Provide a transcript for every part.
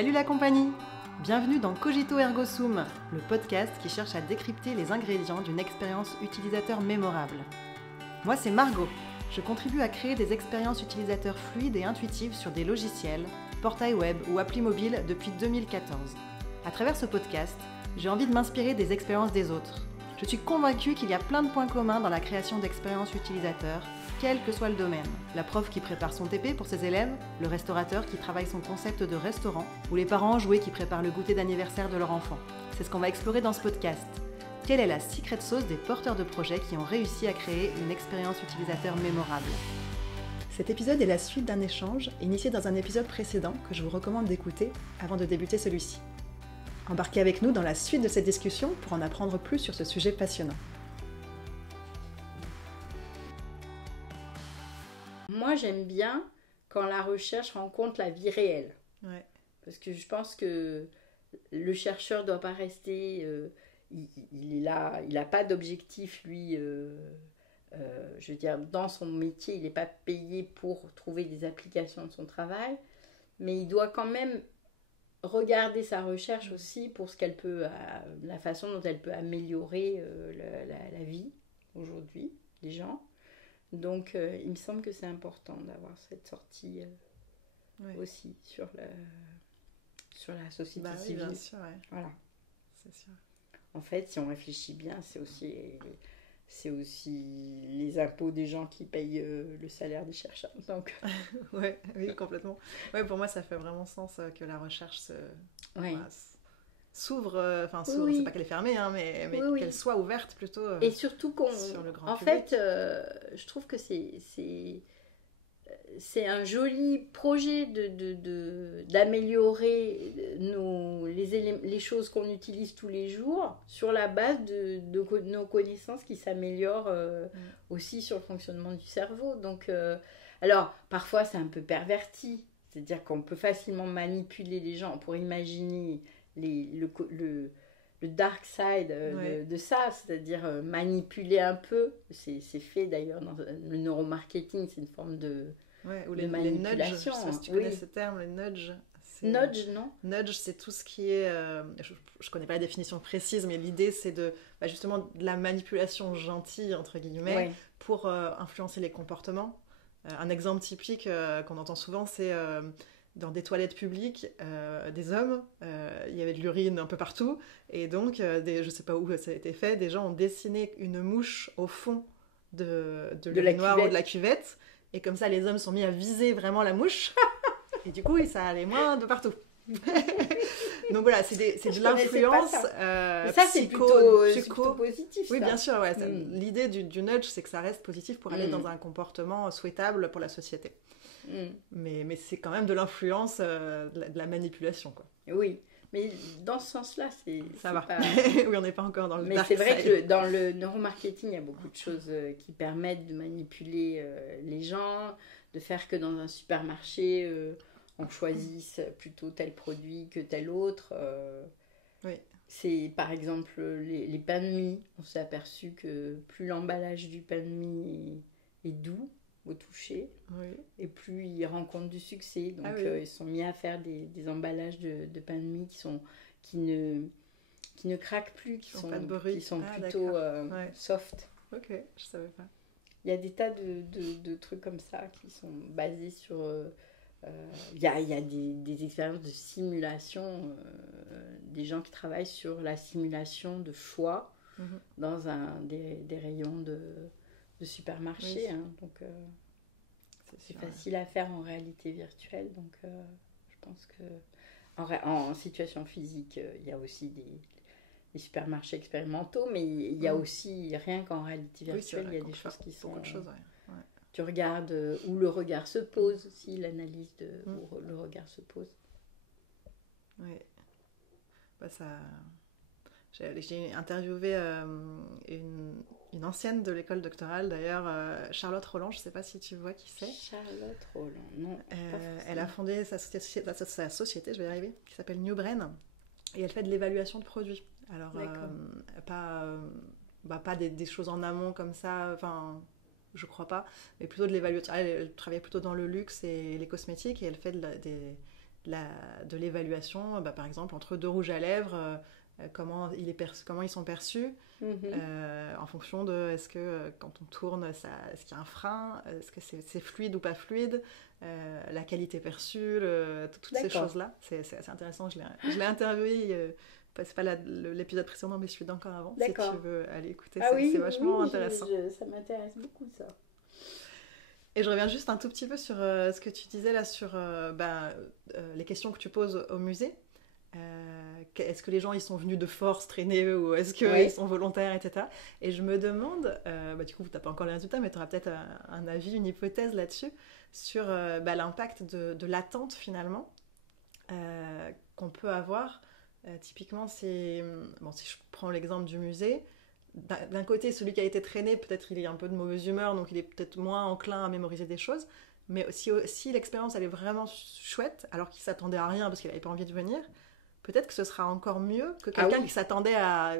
Salut la compagnie! Bienvenue dans Cogito Ergo Sum, le podcast qui cherche à décrypter les ingrédients d'une expérience utilisateur mémorable. Moi c'est Margot, je contribue à créer des expériences utilisateurs fluides et intuitives sur des logiciels, portails web ou applis mobiles depuis 2014. À travers ce podcast, j'ai envie de m'inspirer des expériences des autres. Je suis convaincue qu'il y a plein de points communs dans la création d'expériences utilisateurs, quel que soit le domaine. La prof qui prépare son TP pour ses élèves, le restaurateur qui travaille son concept de restaurant, ou les parents enjoués qui préparent le goûter d'anniversaire de leur enfant. C'est ce qu'on va explorer dans ce podcast. Quelle est la secret sauce des porteurs de projets qui ont réussi à créer une expérience utilisateur mémorable? Cet épisode est la suite d'un échange initié dans un épisode précédent que je vous recommande d'écouter avant de débuter celui-ci. Embarquez avec nous dans la suite de cette discussion pour en apprendre plus sur ce sujet passionnant. Moi, j'aime bien quand la recherche rencontre la vie réelle. Ouais. Parce que je pense que le chercheur ne doit pas rester... il est là, il n'a pas d'objectif, lui. Je veux dire, dans son métier, il n'est pas payé pour trouver des applications de son travail. Mais il doit quand même regarder sa recherche aussi pour ce qu'elle peut, la façon dont elle peut améliorer la vie aujourd'hui des gens. Donc, il me semble que c'est important d'avoir cette sortie aussi sur la société civile. Oui, bien sûr, ouais. Voilà. C'est sûr. En fait, si on réfléchit bien, c'est aussi les impôts des gens qui payent le salaire des chercheurs. Donc... Oui, complètement. Ouais, pour moi, ça fait vraiment sens que la recherche s'ouvre, s'ouvre, c'est pas qu'elle est fermée, hein, mais qu'elle soit ouverte plutôt et surtout sur le grand public. Fait, je trouve que c'est un joli projet d'améliorer les choses qu'on utilise tous les jours sur la base de nos connaissances qui s'améliorent aussi sur le fonctionnement du cerveau. Donc, alors, parfois, c'est un peu perverti. C'est-à-dire qu'on peut facilement manipuler les gens pour imaginer le dark side de ça, c'est-à-dire manipuler un peu. C'est fait d'ailleurs dans le neuromarketing, c'est une forme de manipulation. Les nudges, je sais pas si tu connais ce terme, les nudges. Nudge, non? Nudge, c'est tout ce qui est... je connais pas la définition précise, mais l'idée, c'est justement de la manipulation gentille, entre guillemets, pour influencer les comportements. Un exemple typique qu'on entend souvent, c'est dans des toilettes publiques, des hommes, il y avait de l'urine un peu partout, et donc, je sais pas où ça a été fait, des gens ont dessiné une mouche au fond de l'urinoir ou de la cuvette, et comme ça, les hommes sont mis à viser vraiment la mouche, et du coup, ça allait moins de partout. Donc voilà, c'est de l'influence ça, c'est plutôt positif. Oui, bien sûr, ouais. L'idée du nudge, c'est que ça reste positif pour aller dans un comportement souhaitable pour la société. Mais c'est quand même de l'influence, de la manipulation, quoi. Oui, mais dans ce sens-là, ça va. Pas... Oui, on n'est pas encore dans le mais dark c'est vrai side. que dans le neuromarketing, il y a beaucoup de choses qui permettent de manipuler les gens, de faire que dans un supermarché... on choisisse plutôt tel produit que tel autre. C'est par exemple les pains de mie. On s'est aperçu que plus l'emballage du pain de mie est doux au toucher, et plus il rencontre du succès. Donc ils sont mis à faire des emballages de pain de mie qui ne craquent plus, qui sont plutôt soft. Ok, je savais pas. Il y a des tas de trucs comme ça qui sont basés sur... Il y a des expériences de simulation, des gens qui travaillent sur la simulation de choix dans des rayons de supermarché. Hein, donc, c'est facile à faire en réalité virtuelle. Donc, je pense que en situation physique, il y a aussi des supermarchés expérimentaux, mais il y a aussi, rien qu'en réalité virtuelle, il y a des choses qui sont... Beaucoup de choses, Tu regardes où le regard se pose aussi, l'analyse de où le regard se pose. Oui. J'ai interviewé une ancienne de l'école doctorale, d'ailleurs, Charlotte Roland, je ne sais pas si tu vois qui c'est. Charlotte Roland, non. Elle a fondé sa société, je vais y arriver, qui s'appelle New Brain, et elle fait de l'évaluation de produits. Alors, pas des choses en amont comme ça, je crois pas, mais plutôt de l'évaluation. Elle travaille plutôt dans le luxe et les cosmétiques, et elle fait de l'évaluation, par exemple, entre 2 rouges à lèvres, comment ils sont perçus, en fonction de est-ce que quand on tourne, est-ce qu'il y a un frein, est-ce que c'est fluide ou pas fluide, la qualité perçue, toutes ces choses-là. C'est assez intéressant. Je l'ai interviewé, c'est pas l'épisode précédent, mais celui d'encore avant. D'accord. Si tu veux aller écouter, c'est vachement intéressant. Ça m'intéresse beaucoup, ça. Et je reviens juste un tout petit peu sur ce que tu disais là sur les questions que tu poses au musée. Est-ce que les gens ils sont venus de force traîner ou est-ce qu'ils sont volontaires, etc. Et je me demande, du coup tu n'as pas encore les résultats, mais tu auras peut-être un avis, une hypothèse là-dessus, sur l'impact de l'attente finalement qu'on peut avoir. Typiquement, si je prends l'exemple du musée, d'un côté, celui qui a été traîné, peut-être il est un peu de mauvaise humeur, donc il est peut-être moins enclin à mémoriser des choses. Mais si l'expérience elle est vraiment chouette, alors qu'il s'attendait à rien parce qu'il n'avait pas envie de venir, peut-être que ce sera encore mieux que quelqu'un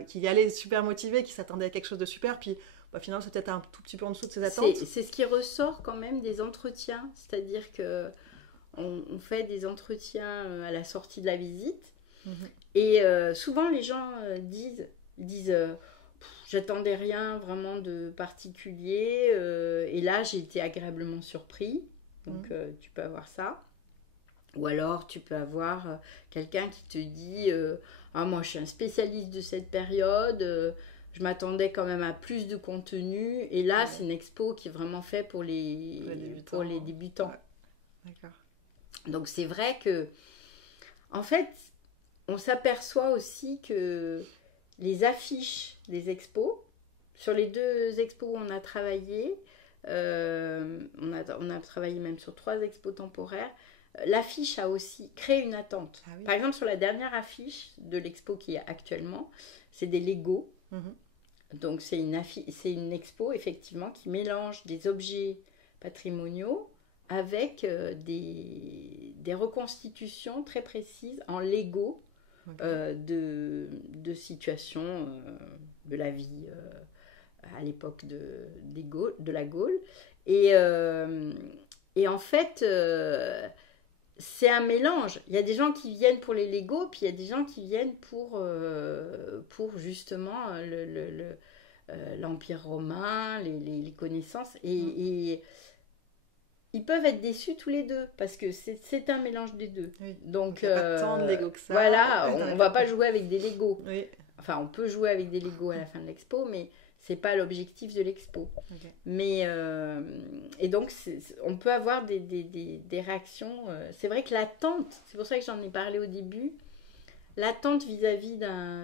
qui y allait super motivé, qui s'attendait à quelque chose de super, puis finalement c'est peut-être un tout petit peu en dessous de ses attentes. C'est ce qui ressort quand même des entretiens, c'est-à-dire que on fait des entretiens à la sortie de la visite, et souvent les gens disent j'attendais rien vraiment de particulier, et là j'ai été agréablement surpris. Donc tu peux avoir ça. Ou alors tu peux avoir quelqu'un qui te dit moi je suis un spécialiste de cette période, je m'attendais quand même à plus de contenu, et là c'est une expo qui est vraiment faite pour les débutants. Ouais. D'accord. Donc c'est vrai que en fait on s'aperçoit aussi que les affiches des expos, sur les 2 expos où on a travaillé, on a travaillé même sur 3 expos temporaires, l'affiche a aussi créé une attente. Ah oui. Par exemple, sur la dernière affiche de l'expo qui est actuellement, c'est des Lego. Donc c'est une expo effectivement qui mélange des objets patrimoniaux avec des reconstitutions très précises en Lego. De situations de la vie à l'époque de la Gaule. Et en fait, c'est un mélange. Il y a des gens qui viennent pour les Lego, puis il y a des gens qui viennent pour justement l'Empire romain, les connaissances. Et ils peuvent être déçus tous les deux, parce que c'est un mélange des deux. Oui. Donc il n'y a pas tant de Lego que ça. Voilà, on ne va pas jouer avec des Lego. Oui. Enfin, on peut jouer avec des Lego à la fin de l'expo, mais ce n'est pas l'objectif de l'expo. Okay. Mais, et donc, on peut avoir des réactions. C'est vrai que l'attente, c'est pour ça que j'en ai parlé au début, l'attente vis-à-vis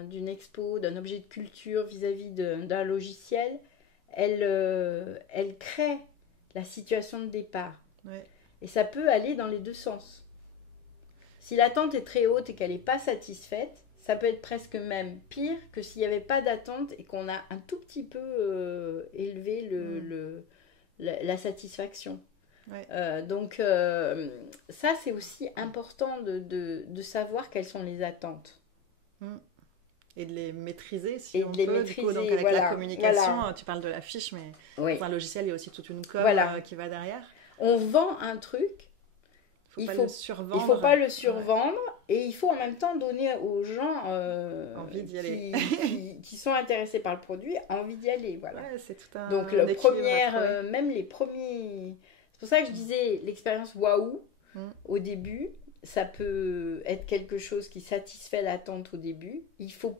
d'une expo, d'un objet de culture, vis-à-vis d'un logiciel, elle crée la situation de départ. Ouais. Et ça peut aller dans les 2 sens. Si l'attente est très haute et qu'elle n'est pas satisfaite, ça peut être presque même pire que s'il n'y avait pas d'attente et qu'on a un tout petit peu élevé la satisfaction. Ouais. Donc ça, c'est aussi important de savoir quelles sont les attentes. Et de les maîtriser, si on peut, du coup, donc avec la communication, tu parles de la fiche, mais dans un logiciel, il y a aussi toute une com qui va derrière. On vend un truc, il faut pas le survendre, et il faut en même temps donner aux gens envie d'y aller. qui sont intéressés par le produit, envie d'y aller. Voilà. Ouais, c'est tout un donc même les premiers... C'est pour ça que je disais l'expérience waouh au début. Ça peut être quelque chose qui satisfait l'attente au début. Il faut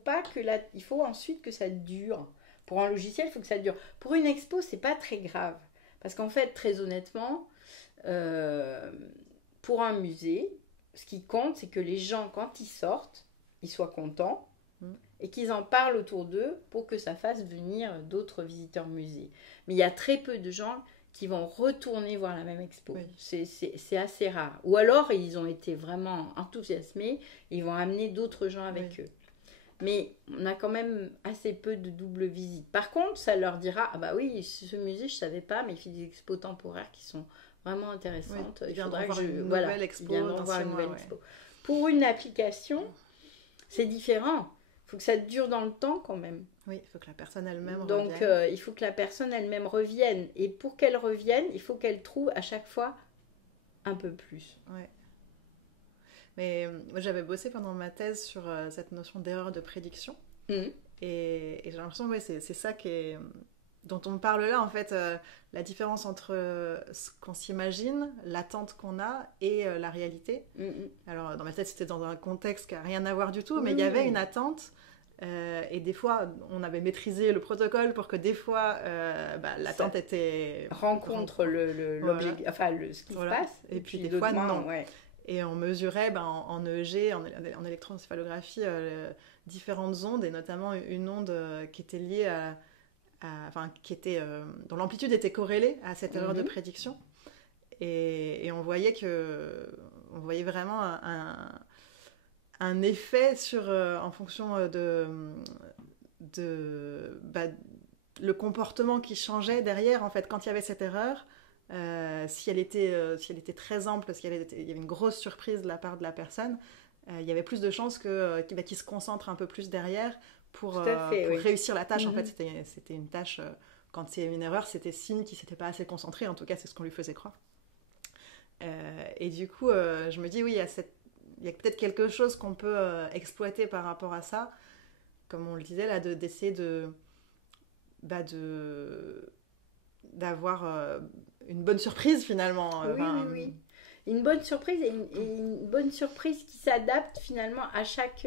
ensuite que ça dure. Pour un logiciel, il faut que ça dure. Pour une expo, c'est pas très grave. Parce qu'en fait, très honnêtement, pour un musée, ce qui compte, c'est que les gens, quand ils sortent, ils soient contents et qu'ils en parlent autour d'eux pour que ça fasse venir d'autres visiteurs musées. Mais il y a très peu de gens qui vont retourner voir la même expo. Oui. C'est assez rare. Ou alors, ils ont été vraiment enthousiasmés, ils vont amener d'autres gens avec eux. Mais on a quand même assez peu de double visite. Par contre, ça leur dira, ah bah oui, ce musée, je ne savais pas, mais il fait des expos temporaires qui sont vraiment intéressantes. Il faudra que une nouvelle expo. Pour une application, c'est différent. Il faut que ça dure dans le temps quand même. Oui, il faut que la personne elle-même revienne. Donc, il faut que la personne elle-même revienne. Et pour qu'elle revienne, il faut qu'elle trouve à chaque fois un peu plus. Ouais. Mais moi, j'avais bossé pendant ma thèse sur cette notion d'erreur de prédiction. Mhm. Et j'ai l'impression que c'est ça dont on parle là, en fait, la différence entre ce qu'on s'imagine, l'attente qu'on a et la réalité. Mhm. Alors, dans ma tête, c'était dans un contexte qui n'a rien à voir du tout, mais il y avait une attente. Et des fois, on avait maîtrisé le protocole pour que des fois, l'attente était... rencontre l'objet, enfin, ce qui se passe. Et puis des fois, non. Ouais. Et on mesurait en EEG, en électroencéphalographie, différentes ondes, et notamment une onde qui était liée dont l'amplitude était corrélée à cette erreur de prédiction. Et on voyait vraiment un effet en fonction le comportement qui changeait derrière, en fait, quand il y avait cette erreur. Si elle était très ample, parce qu'il y avait une grosse surprise de la part de la personne, il y avait plus de chances qu'il se concentre un peu plus derrière pour réussir la tâche. En fait, c'était une tâche, quand c'est une erreur, c'était signe qu'il ne s'était pas assez concentré. En tout cas, c'est ce qu'on lui faisait croire. Et du coup, je me dis, oui, il y a peut-être quelque chose qu'on peut exploiter par rapport à ça, comme on le disait, là, d'essayer d'avoir une bonne surprise, finalement. Oui. Une bonne surprise et une bonne surprise qui s'adapte finalement à chaque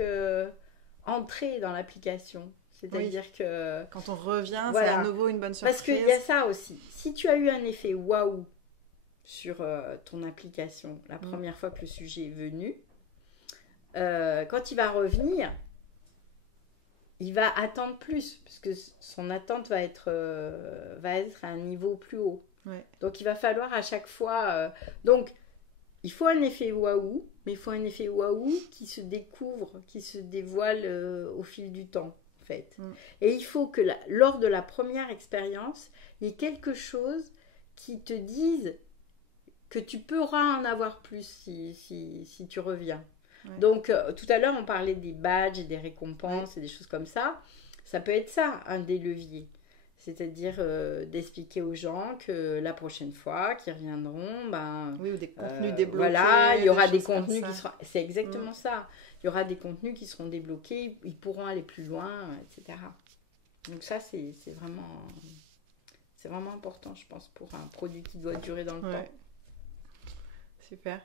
entrée dans l'application. C'est-à-dire que... Quand on revient, c'est à nouveau une bonne surprise. Parce qu'il y a ça aussi. Si tu as eu un effet waouh sur ton application la première fois que le sujet est venu, quand il va revenir, il va attendre plus, parce que son attente va être à un niveau plus haut. Ouais. Donc il va falloir à chaque fois... Donc il faut un effet waouh, mais il faut un effet waouh qui se découvre, qui se dévoile au fil du temps, en fait. Et il faut que lors de la première expérience, il y ait quelque chose qui te dise que tu pourras en avoir plus si tu reviens. Ouais. Donc, tout à l'heure, on parlait des badges et des récompenses et des choses comme ça. Ça peut être ça, un des leviers. C'est-à-dire d'expliquer aux gens que la prochaine fois, qu'ils reviendront, ou des contenus débloqués. Voilà, il y aura des contenus qui seront... C'est exactement ça. Il y aura des contenus qui seront débloqués, ils pourront aller plus loin, etc. Donc ça, c'est vraiment important, je pense, pour un produit qui doit durer dans le temps. Super.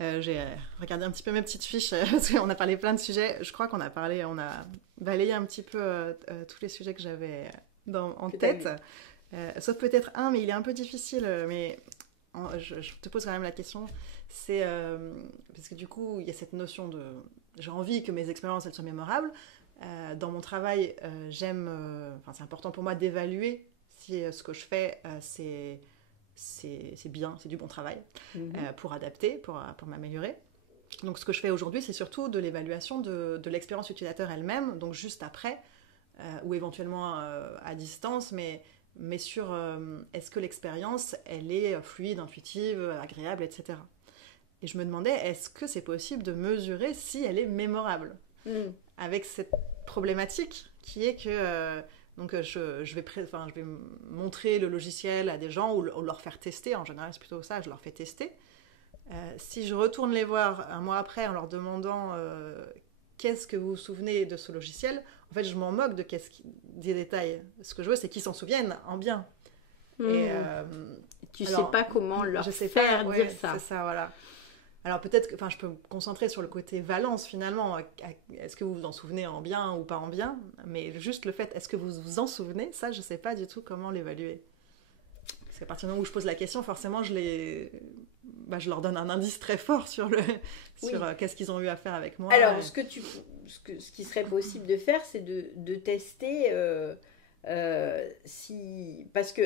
J'ai regardé un petit peu mes petites fiches parce qu'on a parlé plein de sujets. Je crois qu'on a balayé un petit peu tous les sujets que j'avais en tête. Sauf peut-être un, mais il est un peu difficile. Mais je te pose quand même la question. C'est parce que du coup, il y a cette notion de... J'ai envie que mes expériences elles soient mémorables. Dans mon travail, c'est important pour moi d'évaluer si ce que je fais, c'est bien, c'est du bon travail pour adapter, pour m'améliorer. Donc ce que je fais aujourd'hui, c'est surtout de l'évaluation de l'expérience utilisateur elle-même, donc juste après, ou éventuellement à distance, mais sur est-ce que l'expérience, elle est fluide, intuitive, agréable, etc. Et je me demandais, est-ce que c'est possible de mesurer si elle est mémorable avec cette problématique qui est que... Donc, je vais montrer le logiciel à des gens ou leur faire tester. En général, c'est plutôt ça, je leur fais tester. Si je retourne les voir un mois après en leur demandant qu'est-ce que vous vous souvenez de ce logiciel, en fait, je m'en moque des détails. Ce que je veux, c'est qu'ils s'en souviennent en bien. Et, tu ne sais pas comment leur faire dire ça. C'est ça, voilà. Alors peut-être que je peux me concentrer sur le côté valence finalement. Est-ce que vous vous en souvenez en bien ou pas en bien? Mais juste le fait, est-ce que vous vous en souvenez? Ça, je ne sais pas du tout comment l'évaluer. Parce qu'à partir du moment où je pose la question, forcément, je leur donne un indice très fort sur qu'est-ce qu'ils ont eu à faire avec moi. Alors, ce qui serait possible de faire, c'est de tester parce que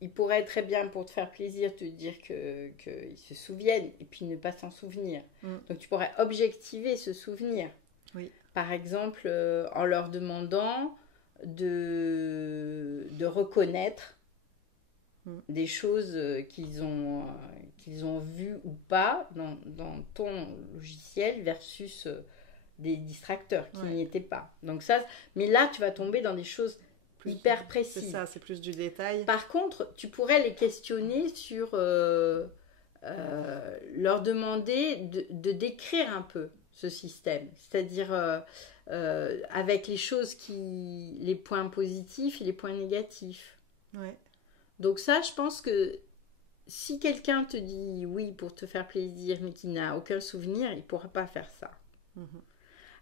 il pourrait très bien, pour te faire plaisir, te dire qu'ils se souviennent et puis ne pas s'en souvenir. Donc, tu pourrais objectiver ce souvenir. Oui. Par exemple, en leur demandant de reconnaître des choses qu'ils ont vues ou pas dans ton logiciel versus des distracteurs qui n'y étaient pas. Donc ça, mais là, tu vas tomber dans des choses hyper précises. C'est ça, c'est plus du détail. Par contre, tu pourrais les questionner sur leur demander de décrire un peu ce système, c'est-à-dire avec les points positifs et les points négatifs. Ouais. Donc ça, je pense que si quelqu'un te dit oui pour te faire plaisir, mais qui n'a aucun souvenir, il ne pourra pas faire ça.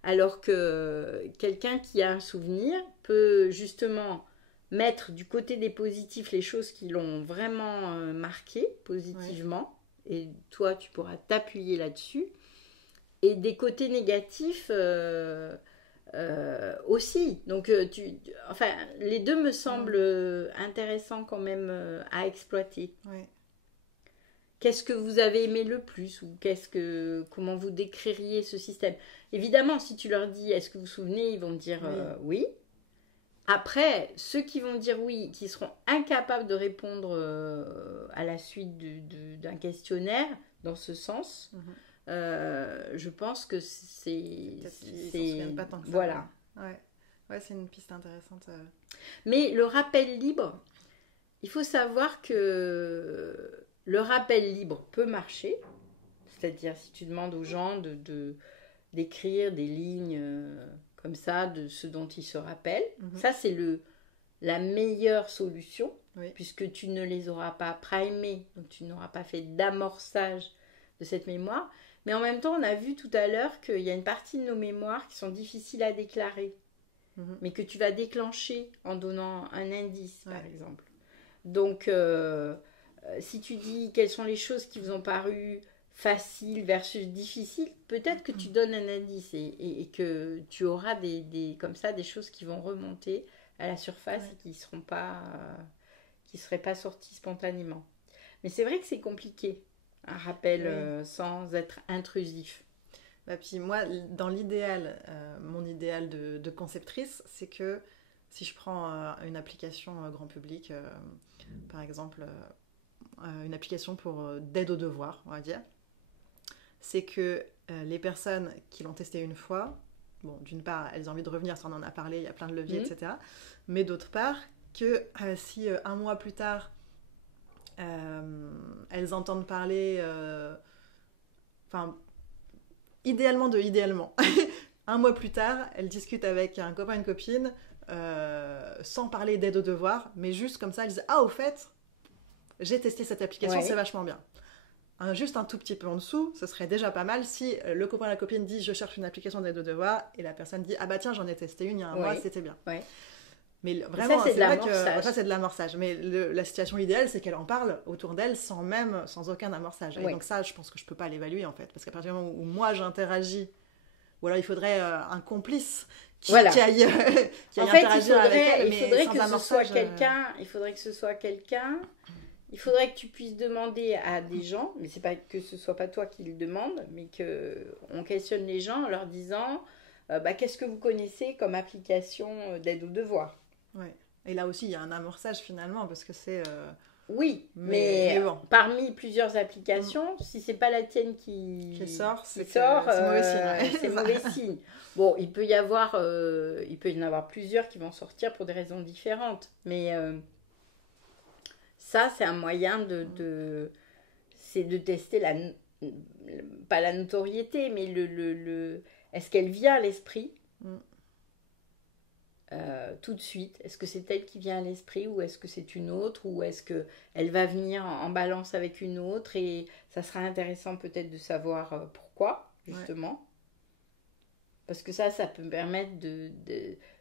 Alors que quelqu'un qui a un souvenir peut justement mettre du côté des positifs les choses qui l'ont vraiment marqué positivement, et toi tu pourras t'appuyer là-dessus, et des côtés négatifs aussi. Donc les deux me semblent intéressants quand même à exploiter. Ouais. Qu'est-ce que vous avez aimé le plus, ou comment vous décririez ce système? Évidemment, si tu leur dis est-ce que vous vous souvenez, ils vont dire oui. Après, ceux qui vont dire oui, qui seront incapables de répondre à la suite d'un questionnaire dans ce sens, je pense que c'est Peut-être qu'ils s'en souviennent pas tant que ça. Voilà. Ouais, c'est une piste intéressante. Mais le rappel libre, il faut savoir que le rappel libre peut marcher. C'est-à-dire, si tu demandes aux gens d'écrire des lignes comme ça, de ce dont ils se rappellent, ça, c'est la meilleure solution, puisque tu ne les auras pas primés, donc tu n'auras pas fait d'amorçage de cette mémoire. Mais en même temps, on a vu tout à l'heure qu'il y a une partie de nos mémoires qui sont difficiles à déclarer, mais que tu vas déclencher en donnant un indice, par exemple. Donc, si tu dis quelles sont les choses qui vous ont paru faciles versus difficiles, peut-être que tu donnes un indice et que tu auras comme ça des choses qui vont remonter à la surface et qui ne seraient pas sorties spontanément. Mais c'est vrai que c'est compliqué, un rappel sans être intrusif. Puis moi, dans l'idéal, mon idéal de conceptrice, c'est que si je prends une application grand public, par exemple une application d'aide aux devoirs, on va dire, c'est que les personnes qui l'ont testé une fois, bon, d'une part, elles ont envie de revenir, ça on en a parlé, il y a plein de leviers, etc. Mais d'autre part, que si un mois plus tard, elles entendent parler, idéalement, un mois plus tard, elles discutent avec un copain, une copine, sans parler d'aide aux devoirs, mais juste comme ça, elles disent « Ah, au fait, j'ai testé cette application, c'est vachement bien. » Juste un tout petit peu en dessous, ce serait déjà pas mal si le copain ou la copine dit je cherche une application d'aide aux devoirs et la personne dit ah bah tiens j'en ai testé une il y a un mois, c'était bien. Mais vraiment, ça, c'est vrai que ça c'est de l'amorçage. Mais la situation idéale c'est qu'elle en parle autour d'elle sans aucun amorçage. Et donc ça je pense que je peux pas l'évaluer en fait, parce qu'à partir du moment où moi j'interagis, ou alors il faudrait un complice qui aille interagir avec elle, mais sans amorçage. Il faudrait que ce soit quelqu'un. Il faudrait que tu puisses demander à des gens, mais c'est pas que ce soit pas toi qui le demande, mais qu'on questionne les gens en leur disant qu'est-ce que vous connaissez comme application d'aide aux devoirs. Et là aussi il y a un amorçage finalement, parce que c'est oui, mais bon. Parmi plusieurs applications, si c'est pas la tienne qui sort, c'est mauvais signe. C'est mauvais signe. Bon, il peut y en avoir plusieurs qui vont sortir pour des raisons différentes, mais ça, c'est un moyen c'est de tester pas la notoriété, mais est-ce qu'elle vient à l'esprit tout de suite? Est-ce que c'est elle qui vient à l'esprit, ou est-ce que c'est une autre, ou est-ce qu'elle va venir en balance avec une autre? Et ça sera intéressant peut-être de savoir pourquoi, justement. Parce que ça peut me permettre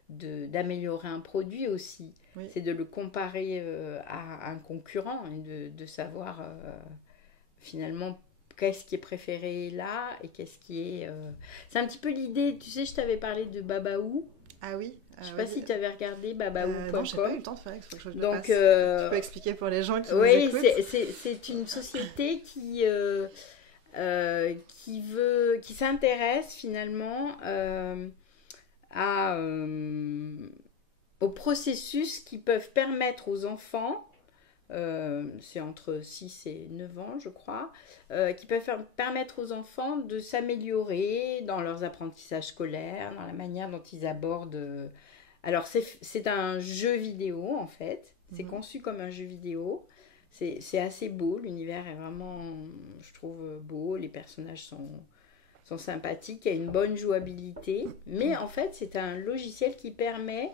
d'améliorer un produit aussi. C'est de le comparer à un concurrent et de savoir finalement qu'est-ce qui est préféré là et qu'est-ce qui est... C'est un petit peu l'idée, tu sais, je t'avais parlé de Babaou. Ah oui. Je sais pas si tu avais regardé babaou.com. Non, je n'ai pas eu le temps de faire, il faut que je le passe. Tu peux expliquer pour les gens qui nous écoutent. Oui, c'est une société qui s'intéresse finalement aux processus qui peuvent permettre aux enfants, c'est entre 6 et 9 ans je crois, qui peuvent permettre aux enfants de s'améliorer dans leurs apprentissages scolaires, dans la manière dont ils abordent... Alors c'est un jeu vidéo en fait, c'est conçu comme un jeu vidéo, c'est assez beau, l'univers est vraiment, je trouve, beau, les personnages sont sympathiques, il y a une bonne jouabilité, mais en fait c'est un logiciel qui permet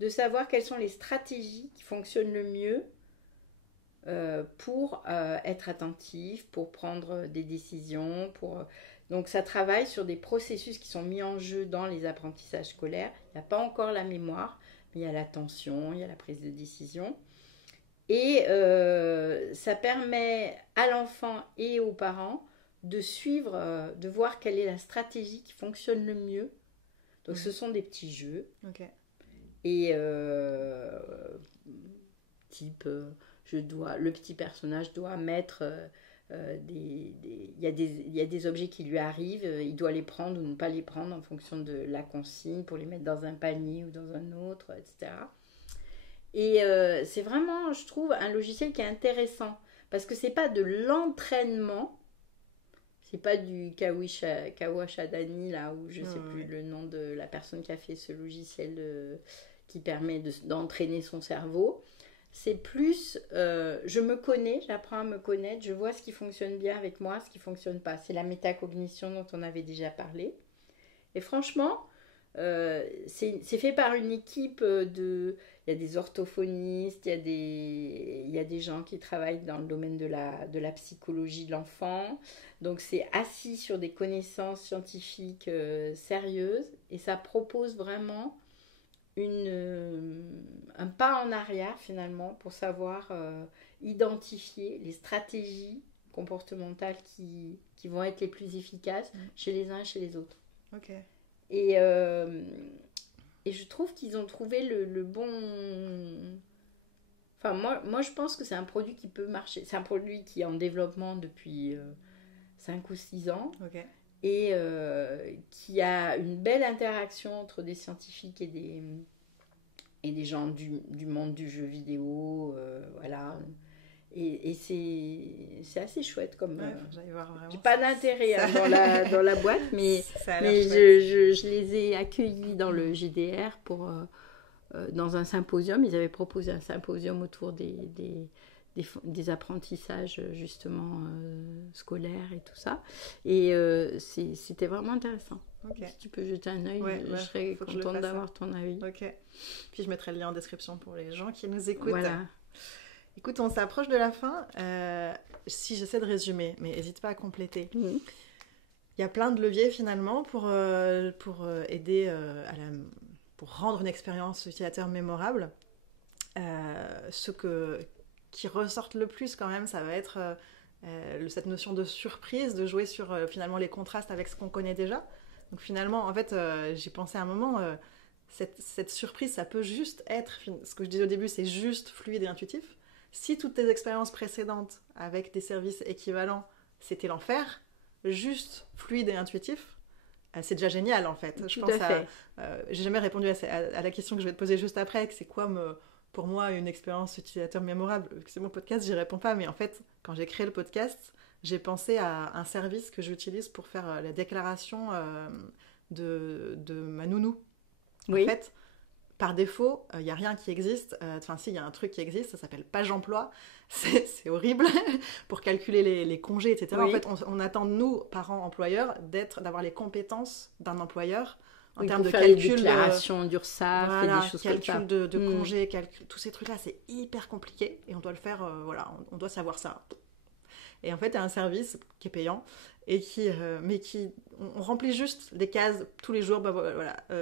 de savoir quelles sont les stratégies qui fonctionnent le mieux pour être attentif, pour prendre des décisions, donc ça travaille sur des processus qui sont mis en jeu dans les apprentissages scolaires. Il n'y a pas encore la mémoire, mais il y a l'attention, il y a la prise de décision. Et ça permet à l'enfant et aux parents de suivre, de voir quelle est la stratégie qui fonctionne le mieux. Donc ce sont des petits jeux. Okay. Et type, le petit personnage doit mettre il y a des objets qui lui arrivent, il doit les prendre ou ne pas les prendre en fonction de la consigne pour les mettre dans un panier ou dans un autre, etc. Et c'est vraiment, je trouve, un logiciel qui est intéressant parce que c'est pas de l'entraînement, c'est pas du Kawashadani là où je sais plus le nom de la personne qui a fait ce logiciel qui permet d'entraîner son cerveau. C'est plus, je me connais, j'apprends à me connaître, je vois ce qui fonctionne bien avec moi, ce qui fonctionne pas. C'est la métacognition dont on avait déjà parlé. Et franchement, c'est fait par une équipe il y a des orthophonistes, il y a des gens qui travaillent dans le domaine de la psychologie de l'enfant. Donc c'est assis sur des connaissances scientifiques sérieuses et ça propose vraiment un pas en arrière finalement pour savoir identifier les stratégies comportementales qui vont être les plus efficaces chez les uns et chez les autres. Ok. Et je trouve qu'ils ont trouvé le bon... Enfin, moi, je pense que c'est un produit qui peut marcher. C'est un produit qui est en développement depuis 5 ou 6 ans. Ok. Et qui a une belle interaction entre des scientifiques et des gens du monde du jeu vidéo. Voilà. Et c'est assez chouette comme... j'allais voir vraiment. J'ai pas d'intérêt dans la boîte, mais je les ai accueillis dans le GDR dans un symposium. Ils avaient proposé un symposium autour des apprentissages justement scolaires et tout ça. Et c'était vraiment intéressant. Okay. Si tu peux jeter un œil, je serais contente d'avoir ton avis. Ok. Puis je mettrai le lien en description pour les gens qui nous écoutent. Voilà. Écoute, on s'approche de la fin. Si j'essaie de résumer, mais n'hésite pas à compléter. Il y a plein de leviers finalement pour aider pour rendre une expérience utilisateur mémorable. Qui ressortent le plus quand même, ça va être cette notion de surprise, de jouer sur finalement les contrastes avec ce qu'on connaît déjà. Donc finalement, en fait, j'ai pensé à un moment, cette surprise, ça peut juste être, ce que je disais au début, c'est juste fluide et intuitif. Si toutes tes expériences précédentes avec des services équivalents, c'était l'enfer, juste fluide et intuitif, c'est déjà génial en fait. Tout à fait. J'ai jamais répondu à la question que je vais te poser juste après, que c'est quoi pour moi une expérience utilisateur mémorable. C'est mon podcast, j'y réponds pas, mais en fait, quand j'ai créé le podcast, j'ai pensé à un service que j'utilise pour faire la déclaration de ma nounou. Oui. En fait, par défaut, il n'y a rien qui existe. Si, il y a un truc qui existe, ça s'appelle page emploi. C'est horrible pour calculer les congés, etc. Oui. En fait, on attend de nous, parents employeurs, d'avoir les compétences d'un employeur en termes de calcul. Les déclarations d'URSSAF voilà, et des choses comme ça. Calcul de congés, tous ces trucs-là, c'est hyper compliqué et on doit le faire, on doit savoir ça. Et en fait, il y a un service qui est payant et on remplit juste des cases tous les jours.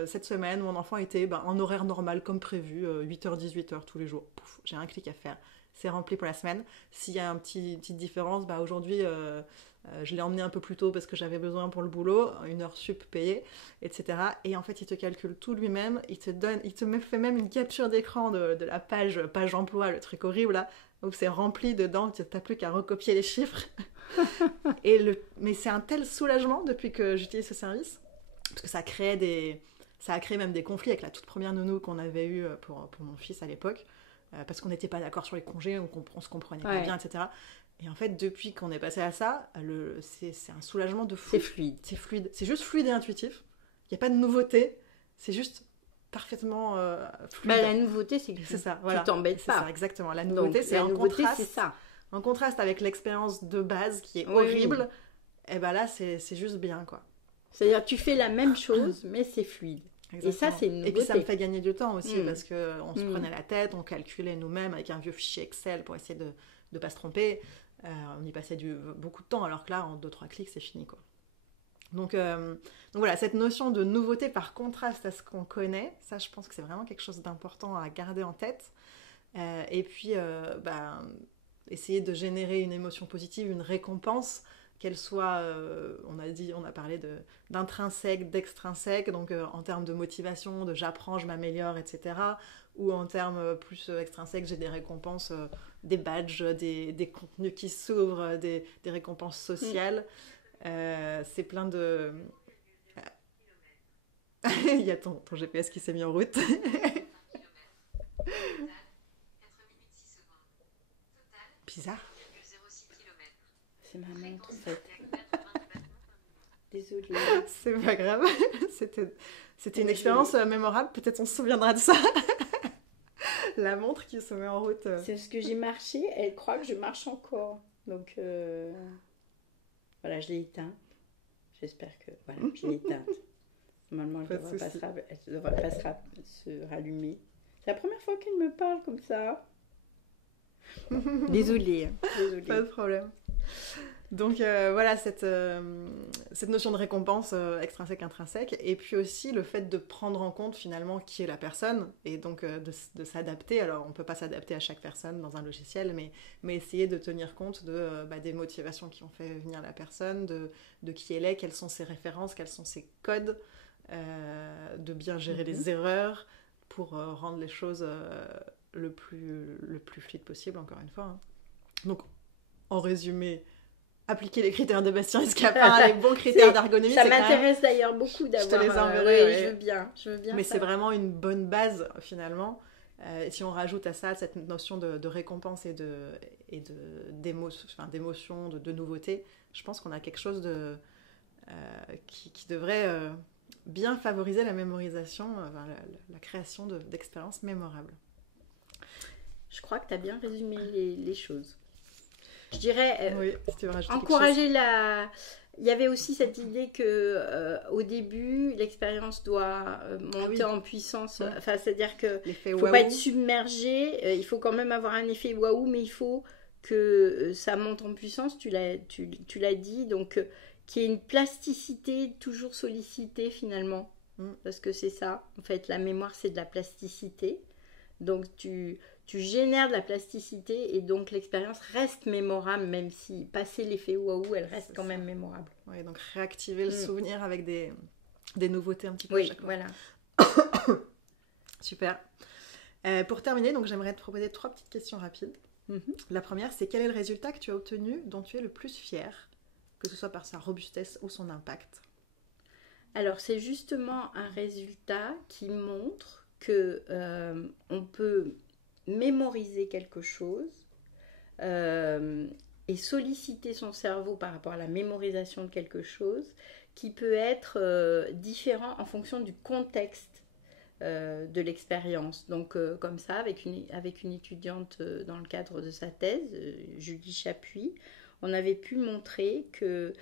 Cette semaine, mon enfant était en horaire normal comme prévu, 8h, 18h tous les jours. Pouf, j'ai un clic à faire. C'est rempli pour la semaine. S'il y a une petite différence, aujourd'hui, je l'ai emmené un peu plus tôt parce que j'avais besoin pour le boulot, 1 heure sup payée, etc. Et en fait, il te calcule tout lui-même. Il te fait même une capture d'écran de la page emploi, le truc horrible là, où c'est rempli dedans, tu n'as plus qu'à recopier les chiffres. Mais c'est un tel soulagement depuis que j'utilise ce service, parce que ça a créé même des conflits avec la toute première nounou qu'on avait eue pour mon fils à l'époque, parce qu'on n'était pas d'accord sur les congés, on se comprenait pas bien, etc. Et en fait, depuis qu'on est passé à ça, c'est un soulagement de fou. C'est fluide. C'est fluide. C'est juste fluide et intuitif. Il n'y a pas de nouveauté. C'est juste parfaitement fluide. Bah, la nouveauté, c'est que C'est ça, tu voilà. t'embêtes C'est pas. ça, exactement. La nouveauté, Donc, c'est la nouveauté, c'est ça. en contraste avec l'expérience de base qui est Oui, horrible. Et ben là, c'est juste bien, quoi. C'est-à-dire, tu fais la même chose, mais c'est fluide. Exactement. Et ça, c'est une nouveauté. Et puis ça me fait gagner du temps aussi parce qu'on se Mm. prenait la tête, on calculait nous-mêmes avec un vieux fichier Excel pour essayer de ne pas se tromper. On y passait beaucoup de temps, alors que là, en 2-3 clics, c'est fini, quoi. Donc voilà, cette notion de nouveauté par contraste à ce qu'on connaît, ça, je pense que c'est vraiment quelque chose d'important à garder en tête. Et puis, essayer de générer une émotion positive, une récompense, qu'elle soit, on a parlé d'intrinsèque, d'extrinsèque, donc en termes de motivation, de j'apprends, je m'améliore, etc. Ou en termes plus extrinsèques, j'ai des récompenses, des badges, des contenus qui s'ouvrent, des récompenses sociales. C'est plein de... Il y a ton GPS qui s'est mis en route. Bizarre. C'est ma montre, en fait. Désolée. C'est pas grave. C'était une expérience mémorable. Peut-être on se souviendra de ça. La montre qui se met en route. C'est parce que j'ai marché, elle croit que je marche encore. Donc, voilà, je l'ai éteinte. J'espère que... Voilà, je l'ai éteinte. Normalement, elle devrait pas se rallumer. C'est la première fois qu'elle me parle comme ça. Désolée. Pas de problème. Donc voilà, cette notion de récompense extrinsèque, intrinsèque, et puis aussi le fait de prendre en compte finalement qui est la personne, et donc de s'adapter. Alors on ne peut pas s'adapter à chaque personne dans un logiciel, mais essayer de tenir compte des motivations qui ont fait venir la personne, de qui elle est, quelles sont ses références, quels sont ses codes, de bien gérer les erreurs pour rendre les choses le plus fluide possible, encore une fois. Hein. Donc, en résumé, appliquer les critères de Bastien Escapin, les bons critères d'ergonomie. Ça m'intéresse d'ailleurs beaucoup d'avoir... Je te les enverrai. Oui, je veux bien. Mais c'est vraiment une bonne base, finalement. Si on rajoute à ça cette notion de récompense et d'émotion, de nouveauté, je pense qu'on a quelque chose qui devrait bien favoriser la mémorisation, la création d'expériences mémorables. Je crois que tu as bien résumé les choses. Je dirais oui, si tu veux rajouter encourager la... Il y avait aussi cette idée que au début, l'expérience doit monter en puissance. Ouais. Enfin, c'est-à-dire qu'il ne faut pas être submergé. Il faut quand même avoir un effet waouh, mais il faut que ça monte en puissance. Tu l'as dit. Donc, qu'il y ait une plasticité toujours sollicitée finalement. Parce que c'est ça. En fait, la mémoire, c'est de la plasticité. Donc, tu génères de la plasticité et donc l'expérience reste mémorable, même si passer l'effet waouh, elle reste quand même mémorable. Oui, donc réactiver le souvenir avec des nouveautés un petit peu à chaque fois. Voilà. Super. Pour terminer, donc j'aimerais te proposer 3 petites questions rapides. La première, c'est quel est le résultat que tu as obtenu dont tu es le plus fier, que ce soit par sa robustesse ou son impact? Alors, c'est justement un résultat qui montre que on peut mémoriser quelque chose et solliciter son cerveau par rapport à la mémorisation de quelque chose qui peut être différent en fonction du contexte de l'expérience. Donc comme ça, avec une étudiante dans le cadre de sa thèse, Julie Chapuis, on avait pu montrer que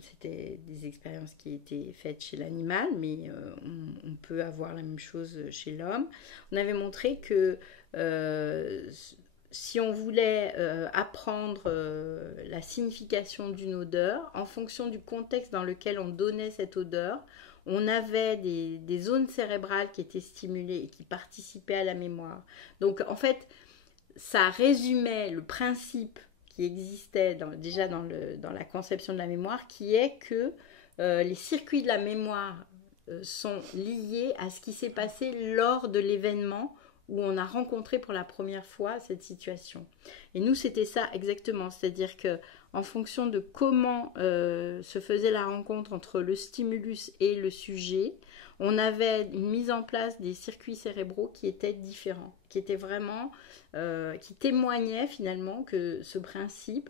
c'était des expériences qui étaient faites chez l'animal, mais on peut avoir la même chose chez l'homme. On avait montré que si on voulait apprendre la signification d'une odeur, en fonction du contexte dans lequel on donnait cette odeur, on avait des zones cérébrales qui étaient stimulées et qui participaient à la mémoire. Donc en fait, ça résumait le principe qui existait déjà dans la conception de la mémoire, qui est que les circuits de la mémoire sont liés à ce qui s'est passé lors de l'événement où on a rencontré pour la première fois cette situation. Et nous, c'était ça exactement, c'est-à-dire que en fonction de comment se faisait la rencontre entre le stimulus et le sujet, on avait une mise en place des circuits cérébraux qui étaient différents, qui étaient vraiment, qui témoignaient finalement que ce principe,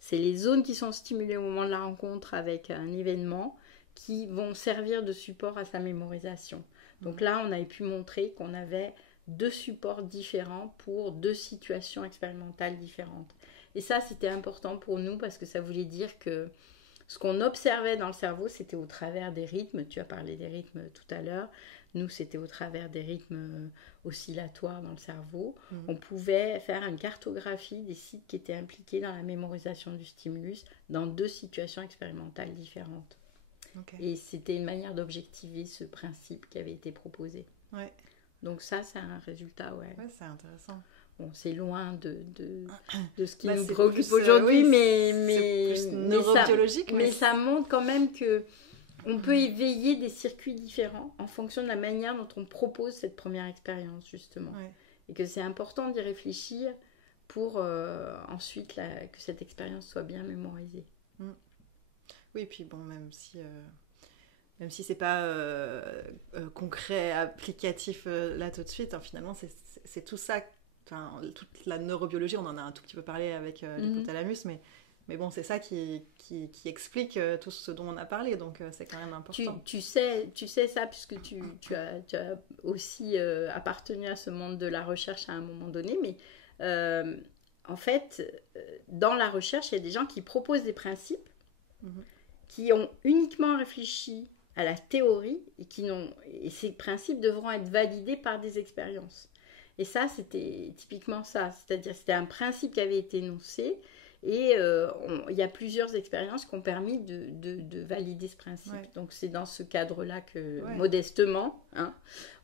c'est les zones qui sont stimulées au moment de la rencontre avec un événement qui vont servir de support à sa mémorisation. Donc là, on avait pu montrer qu'on avait 2 supports différents pour 2 situations expérimentales différentes. Et ça, c'était important pour nous parce que ça voulait dire que ce qu'on observait dans le cerveau, c'était au travers des rythmes. Tu as parlé des rythmes tout à l'heure. Nous, c'était au travers des rythmes oscillatoires dans le cerveau. On pouvait faire une cartographie des sites qui étaient impliqués dans la mémorisation du stimulus dans 2 situations expérimentales différentes. Okay. Et c'était une manière d'objectiver ce principe qui avait été proposé. Ouais. Donc ça, c'est un résultat, Ouais, c'est intéressant. Bon, c'est loin de ce qui nous préoccupe aujourd'hui, mais c'est plus neurobiologique. Mais ça montre quand même que on peut éveiller des circuits différents en fonction de la manière dont on propose cette première expérience, justement. Ouais. Et que c'est important d'y réfléchir pour ensuite que cette expérience soit bien mémorisée. Oui, puis bon, même si c'est pas concret, applicatif là tout de suite, finalement, c'est tout ça. Toute la neurobiologie, on en a un tout petit peu parlé avec l'hypothalamus, mais bon, c'est ça qui explique tout ce dont on a parlé, donc c'est quand même important. Tu sais ça, puisque tu as aussi appartenu à ce monde de la recherche à un moment donné, mais en fait, dans la recherche, il y a des gens qui proposent des principes qui ont uniquement réfléchi à la théorie et ces principes devront être validés par des expériences. Et ça, c'était typiquement ça. C'est-à-dire, c'était un principe qui avait été énoncé et il y a plusieurs expériences qui ont permis de valider ce principe. Ouais. Donc, c'est dans ce cadre-là que, modestement,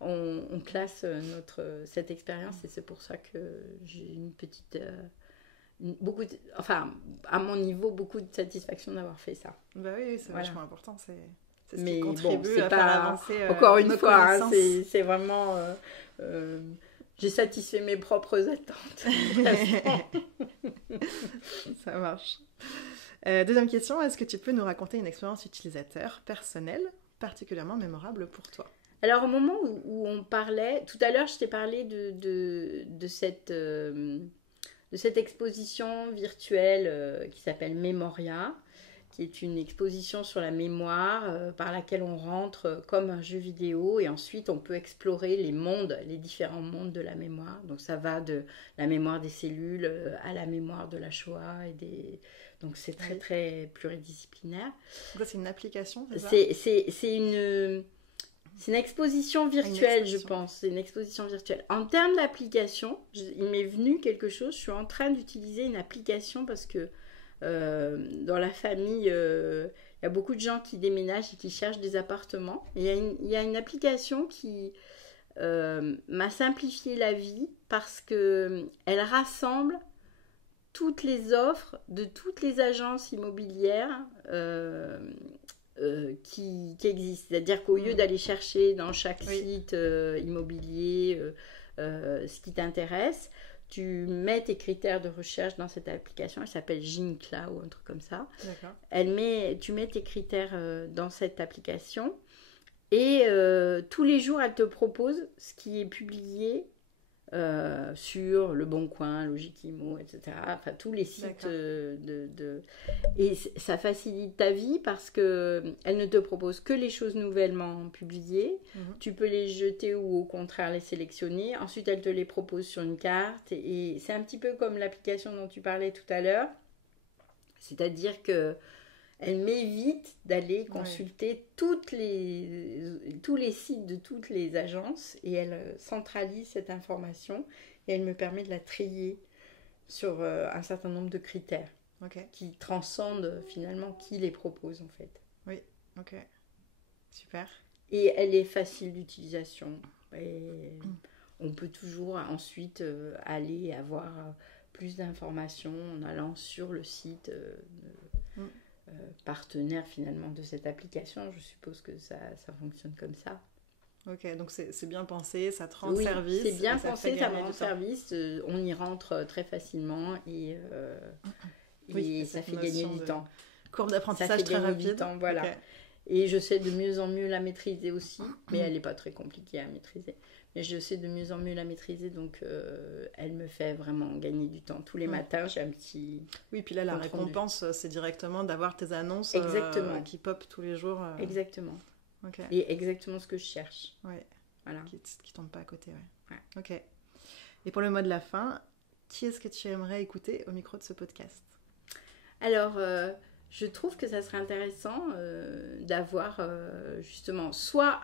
on classe cette expérience et c'est pour ça que j'ai une petite... à mon niveau, beaucoup de satisfaction d'avoir fait ça. Bah oui, c'est vachement important. C'est ce qui contribue à faire avancer encore une fois, c'est vraiment... j'ai satisfait mes propres attentes. Ça marche. Deuxième question, est-ce que tu peux nous raconter une expérience utilisateur personnelle particulièrement mémorable pour toi ? Alors, au moment où on parlait... Tout à l'heure, je t'ai parlé de cette exposition virtuelle qui s'appelle Memoria, qui est une exposition sur la mémoire par laquelle on rentre comme un jeu vidéo et ensuite on peut explorer les différents mondes de la mémoire. Donc ça va de la mémoire des cellules à la mémoire de la Shoah. Donc c'est très très pluridisciplinaire. Donc c'est une application, c'est ça ? C'est une exposition virtuelle, je pense. C'est une exposition virtuelle. En termes d'application, il m'est venu quelque chose. Je suis en train d'utiliser une application parce que dans la famille, il y a beaucoup de gens qui déménagent et qui cherchent des appartements. Il y a une application qui m'a simplifié la vie parce qu'elle rassemble toutes les offres de toutes les agences immobilières qui existent. C'est-à-dire qu'au lieu d'aller chercher dans chaque site immobilier ce qui t'intéresse, tu mets tes critères de recherche dans cette application. Elle s'appelle Gincla ou un truc comme ça. D'accord. Tu mets tes critères dans cette application et tous les jours, elle te propose ce qui est publié sur Le Bon Coin, Logikimo, etc. Enfin, tous les sites Et ça facilite ta vie parce qu'elle ne te propose que les choses nouvellement publiées. Tu peux les jeter ou au contraire les sélectionner. Ensuite, elle te les propose sur une carte. Et c'est un petit peu comme l'application dont tu parlais tout à l'heure. C'est-à-dire que elle m'évite d'aller consulter tous les sites de toutes les agences et elle centralise cette information et elle me permet de la trier sur un certain nombre de critères qui transcendent finalement qui les propose en fait. Oui, ok. Super. Et elle est facile d'utilisation. Et on peut toujours ensuite aller avoir plus d'informations en allant sur le site partenaire finalement de cette application. Je suppose que ça fonctionne comme ça. Ok, donc c'est bien pensé, ça te rend service. C'est bien pensé, ça me rend service. On y rentre très facilement et ça fait gagner du temps. Courbe d'apprentissage très rapide. Voilà. Okay. Et je sais de mieux en mieux la maîtriser aussi, mais elle n'est pas très compliquée à maîtriser. Mais je sais de mieux en mieux la maîtriser, donc elle me fait vraiment gagner du temps. Tous les matins, j'ai un petit... Oui, puis là, la récompense, c'est directement d'avoir tes annonces qui pop tous les jours. Exactement. Okay. Et exactement ce que je cherche. Ouais. Voilà. Qui tombent pas à côté, Ouais. Ok. Et pour le mot de la fin, qui est-ce que tu aimerais écouter au micro de ce podcast? Alors, je trouve que ça serait intéressant d'avoir justement soit...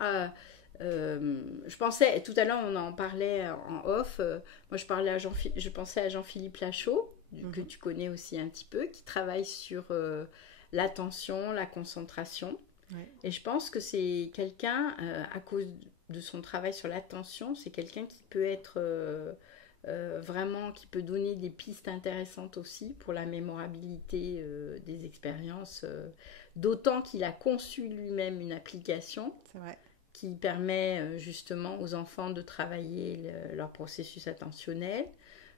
je pensais, tout à l'heure on en parlait en off, moi je pensais à Jean-Philippe Lachaud, que tu connais aussi un petit peu, qui travaille sur l'attention, la concentration. Ouais. Et je pense que c'est quelqu'un, à cause de son travail sur l'attention, c'est quelqu'un qui peut être vraiment, qui peut donner des pistes intéressantes aussi pour la mémorabilité des expériences, d'autant qu'il a conçu lui-même une application. C'est vrai. Qui permet justement aux enfants de travailler leur processus attentionnel.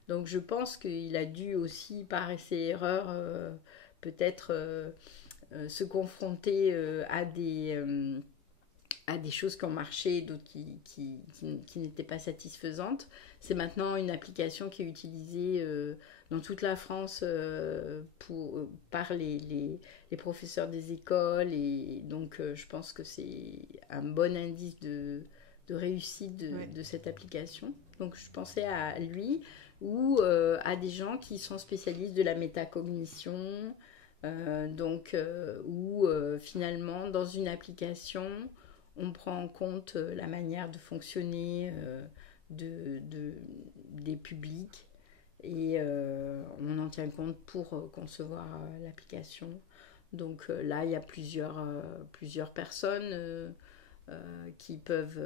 Donc je pense qu'il a dû aussi, par essai et erreur, peut-être se confronter à des choses qui ont marché et d'autres qui n'étaient pas satisfaisantes. C'est maintenant une application qui est utilisée dans toute la France par les professeurs des écoles. Et donc je pense que c'est un bon indice de réussite de cette application. Donc je pensais à lui ou à des gens qui sont spécialistes de la métacognition. Où finalement dans une application on prend en compte la manière de fonctionner des publics et on en tient compte pour concevoir l'application. Donc là il y a plusieurs personnes qui peuvent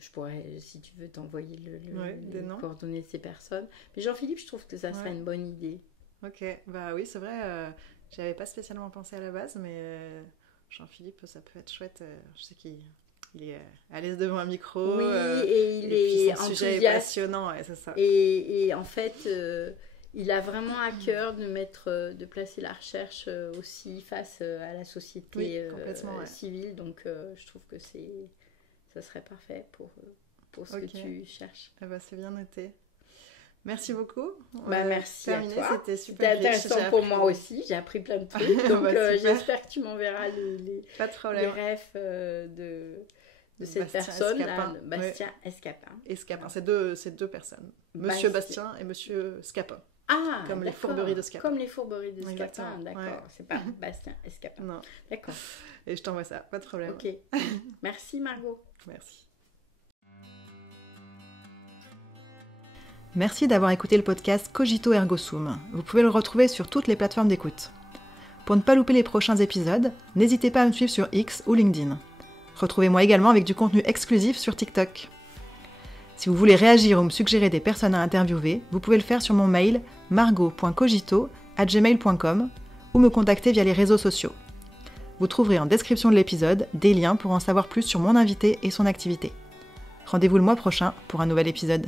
je pourrais, si tu veux, t'envoyer les coordonnées de ces personnes. Mais Jean-Philippe, je trouve que ça serait une bonne idée. Ok, bah oui, c'est vrai, j'avais pas spécialement pensé à la base, mais Jean-Philippe, ça peut être chouette. Je sais qu'il est à l'aise devant un micro. Oui, et il est son sujet est passionnant, c'est ça. Et en fait, il a vraiment à cœur de placer la recherche aussi face à la société civile. Donc, je trouve que ça serait parfait pour ce que tu cherches. Ah bah, c'est bien noté. Merci beaucoup. Merci à toi. C'était intéressant pour moi aussi. J'ai appris plein de trucs. Donc j'espère que tu m'enverras les refs de cette personne. Bastien Escapin. Escapin. C'est deux personnes. Monsieur Bastien et Monsieur Scapin. Ah, comme les fourberies de Scapin. Comme les fourberies de Scapin, d'accord. Ouais. C'est pas Bastien Escapin. Non. D'accord. Et je t'envoie ça, pas de problème. Ok. Merci Margot. Merci. Merci d'avoir écouté le podcast Cogito Ergo Sum. Vous pouvez le retrouver sur toutes les plateformes d'écoute. Pour ne pas louper les prochains épisodes, n'hésitez pas à me suivre sur X ou LinkedIn. Retrouvez-moi également avec du contenu exclusif sur TikTok. Si vous voulez réagir ou me suggérer des personnes à interviewer, vous pouvez le faire sur mon mail margot.cogito@gmail.com ou me contacter via les réseaux sociaux. Vous trouverez en description de l'épisode des liens pour en savoir plus sur mon invité et son activité. Rendez-vous le mois prochain pour un nouvel épisode.